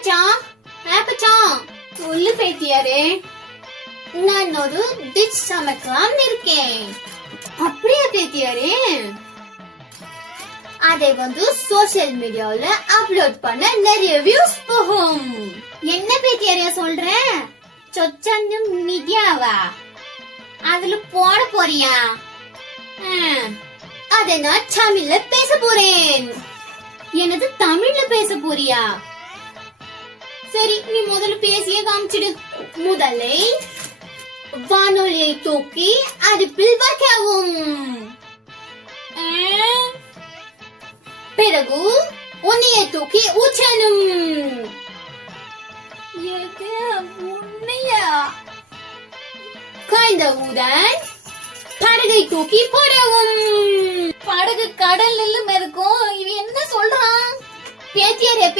மச்சான் சொல்லு பேத்தியாரே. நான் ஒரு டிஷ் சமைக்கலாம் இருக்கேன். அப்படியா பேத்தியாரே? அதை சோசியல் மீடியால அப்லோட் பண்ண நிறைய வியூஸ் போகும். என்ன பேத்தியாரே சொல்ற? சொச்சந்து மீடியாவா? அதுல போட போறியா? அதை நான் தமிழ்ல பேச போறேன். எனது தமிழ்ல பேச போறியா? சரி, நீ முதல்ல பேசியே காமிச்சிடு. முதலை வானொலியை தூக்கி அடுப்பில் வைக்கவும். பிறகு உன்னையை தூக்கி ஊற்றணும். காய்ந்தவுடன் படகை தூக்கி போடவும். படகு கடல்ல இருக்கும். இவன் என்ன சொல்றான்? பேத்தியாரே